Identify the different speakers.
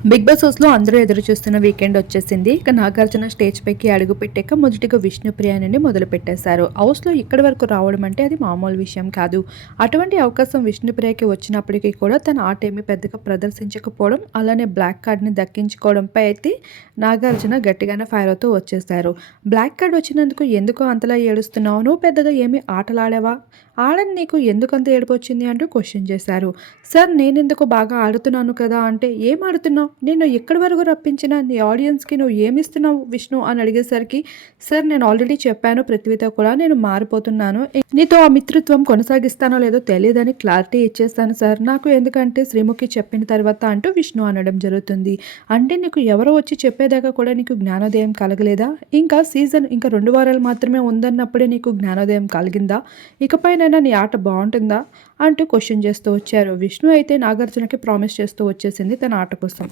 Speaker 1: Big boss హౌస్లో అందరూ ఎదురు చూస్తున్న వీకెండ్ వచ్చేసింది. ఇక నాగార్జున స్టేజ్ పైకి అడుగు పెట్టాక మొదటిగా విష్ణుప్రియ నుండి మొదలు పెట్టేశారు. హౌస్లో ఇక్కడి వరకు రావడం అంటే అది మామూలు విషయం కాదు. అటువంటి అవకాశం విష్ణుప్రియకి వచ్చినప్పటికీ కూడా తన ఆట ఏమీ పెద్దగా ప్రదర్శించకపోవడం అలానే బ్లాక్ కార్డ్ని దక్కించుకోవడంపై అయితే నాగార్జున గట్టిగానే ఫైర్ అవుతూ వచ్చేసారు బ్లాక్ కార్డ్ వచ్చినందుకు ఎందుకు అంతలా ఏడుస్తున్నావు? నువ్వు పెద్దగా ఏమీ ఆటలాడావా? ఆడని నీకు ఎందుకు అంత ఏడుపు వచ్చింది అంటూ క్వశ్చన్ చేశారు. సార్ నేనెందుకు బాగా ఆడుతున్నాను కదా? అంటే ఏం ఆడుతున్నావు? నేను ఎక్కడి వరకు రప్పించినా నీ ఆడియన్స్కి నువ్వు ఏమిస్తున్నావు విష్ణు అని అడిగేసరికి సార్ నేను ఆల్రెడీ చెప్పాను పృథ్వీతో కూడా నేను మారిపోతున్నాను. నీతో ఆ మిత్రత్వం కొనసాగిస్తానో లేదో తెలియదని క్లారిటీ ఇచ్చేస్తాను సార్. నాకు ఎందుకంటే శ్రీముఖి చెప్పిన తర్వాత అంటూ విష్ణు అనడం జరుగుతుంది. అంటే నీకు ఎవరో వచ్చి చెప్పేదాకా కూడా నీకు జ్ఞానోదయం కలగలేదా? ఇంకా సీజన్ ఇంకా రెండు వారాలు మాత్రమే ఉందన్నప్పుడే నీకు జ్ఞానోదయం కలిగిందా? ఇకపైనైనా నీ ఆట బాగుంటుందా? అంటూ క్వశ్చన్ చేస్తూ వచ్చారు. విష్ణు అయితే నాగార్జునకి ప్రామిస్ చేస్తూ వచ్చేసింది తన ఆట కోసం.